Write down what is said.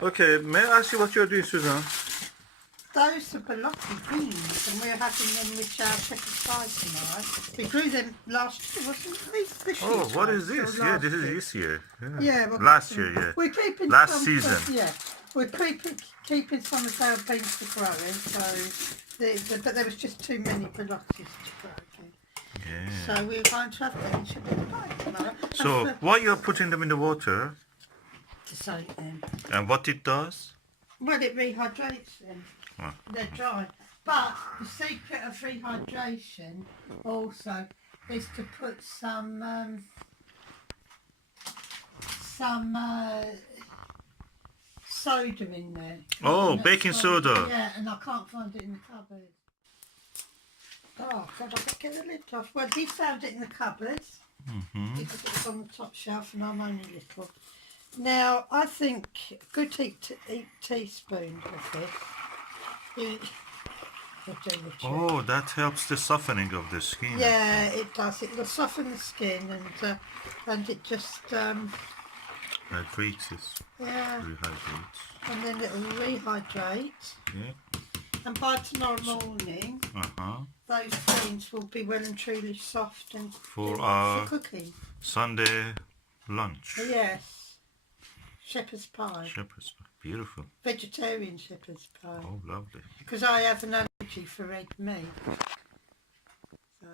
Okay, may I ask you what you're doing, Susan? Those are Borlotti beans, and we're having them with our shepherd's pie tonight. We grew them last year, wasn't it? This Oh, year's what one, is this? or Yeah, last this is year. this year. Yeah, well, Last year, yeah. we're keeping Last some season. Yeah, we're keeping some of our beans for growing. So, but there was just too many Borlottis to grow again. Yeah. So we're going to have them in shepherd's pie tomorrow. So, why you're putting them in the water To soak them. and what it does? Well, it rehydrates them. Oh. They're dry. But the secret of rehydration also is to put some soda in there. Oh, And baking that's soda. Yeah, and I can't find it in the cupboard. Oh, God, I better get the lid off. Well, he found it in the cupboard because it was on the top shelf and I'm only little. Now, I think a good teaspoon of this. Will do the trick. Oh, that helps the softening of the skin. Yeah, it does. It will soften the skin and it just Hydrates it. yeah, Rehydrates. and then it will rehydrate. Yeah. And by tomorrow morning, those beans will be well and truly soft and For cooking. Sunday lunch. Yes, shepherd's pie. Shepherd's pie. Beautiful. Vegetarian shepherd's pie. Oh, lovely. Because I have an allergy for red meat. So.